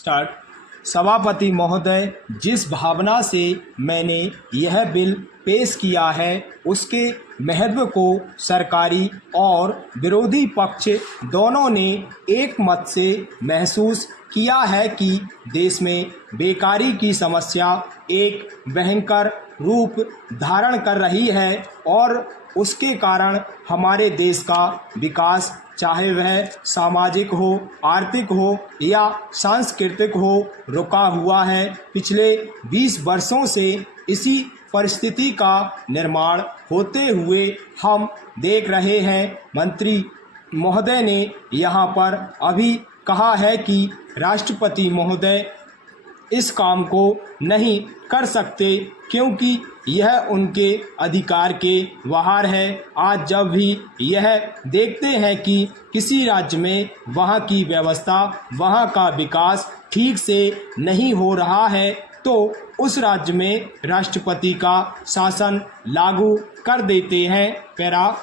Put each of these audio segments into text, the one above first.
Start. सभापति महोदय, जिस भावना से मैंने यह बिल पेश किया है उसके महत्व को सरकारी और विरोधी पक्ष दोनों ने एक मत से महसूस किया है कि देश में बेकारी की समस्या एक भयंकर रूप धारण कर रही है और उसके कारण हमारे देश का विकास, चाहे वह सामाजिक हो, आर्थिक हो या सांस्कृतिक हो, रुका हुआ है। पिछले 20 वर्षों से इसी परिस्थिति का निर्माण होते हुए हम देख रहे हैं। मंत्री महोदय ने यहाँ पर अभी कहा है कि राष्ट्रपति महोदय इस काम को नहीं कर सकते क्योंकि यह उनके अधिकार के बाहर है। आज जब भी यह देखते हैं कि किसी राज्य में वहाँ की व्यवस्था, वहाँ का विकास ठीक से नहीं हो रहा है तो उस राज्य में राष्ट्रपति का शासन लागू कर देते हैं। पैरा।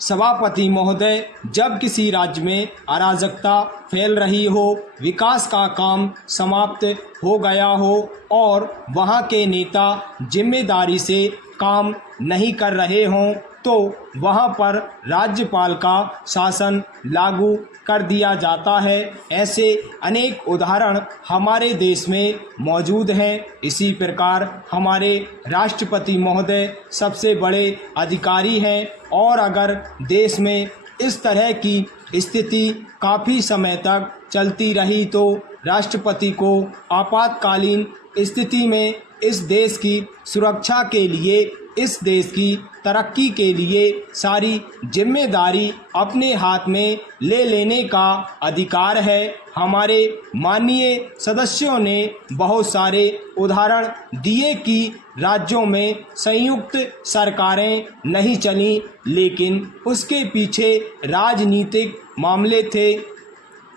सभापति महोदय, जब किसी राज्य में अराजकता फैल रही हो, विकास का काम समाप्त हो गया हो और वहाँ के नेता जिम्मेदारी से काम नहीं कर रहे हों तो वहाँ पर राज्यपाल का शासन लागू कर दिया जाता है। ऐसे अनेक उदाहरण हमारे देश में मौजूद हैं। इसी प्रकार हमारे राष्ट्रपति महोदय सबसे बड़े अधिकारी हैं और अगर देश में इस तरह की स्थिति काफ़ी समय तक चलती रही तो राष्ट्रपति को आपातकालीन स्थिति में इस देश की सुरक्षा के लिए, इस देश की तरक्की के लिए सारी जिम्मेदारी अपने हाथ में ले लेने का अधिकार है। हमारे माननीय सदस्यों ने बहुत सारे उदाहरण दिए कि राज्यों में संयुक्त सरकारें नहीं चलीं, लेकिन उसके पीछे राजनीतिक मामले थे।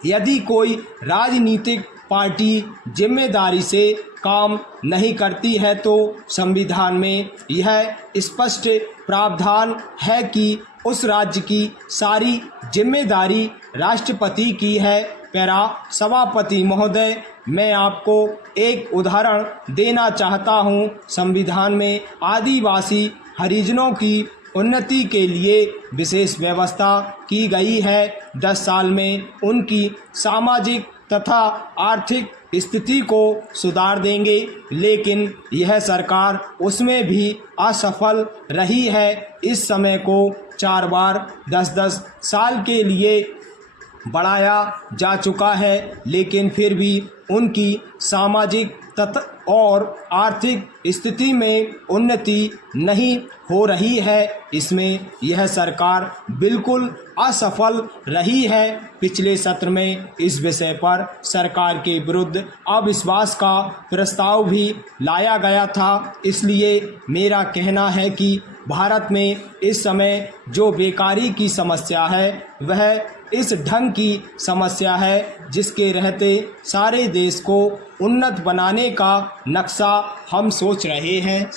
यदि कोई राजनीतिक पार्टी जिम्मेदारी से काम नहीं करती है तो संविधान में यह स्पष्ट प्रावधान है कि उस राज्य की सारी जिम्मेदारी राष्ट्रपति की है। पैरा। सभापति महोदय, मैं आपको एक उदाहरण देना चाहता हूं। संविधान में आदिवासी हरिजनों की उन्नति के लिए विशेष व्यवस्था की गई है। 10 साल में उनकी सामाजिक तथा आर्थिक स्थिति को सुधार देंगे, लेकिन यह सरकार उसमें भी असफल रही है। इस समय को 4 बार 10-10 साल के लिए बढ़ाया जा चुका है, लेकिन फिर भी उनकी सामाजिक तथा और आर्थिक स्थिति में उन्नति नहीं हो रही है। इसमें यह सरकार बिल्कुल असफल रही है। पिछले सत्र में इस विषय पर सरकार के विरुद्ध अविश्वास का प्रस्ताव भी लाया गया था। इसलिए मेरा कहना है कि भारत में इस समय जो बेकारी की समस्या है वह इस ढंग की समस्या है जिसके रहते सारे देश को उन्नत बनाने का नक्शा हम सोच रहे हैं।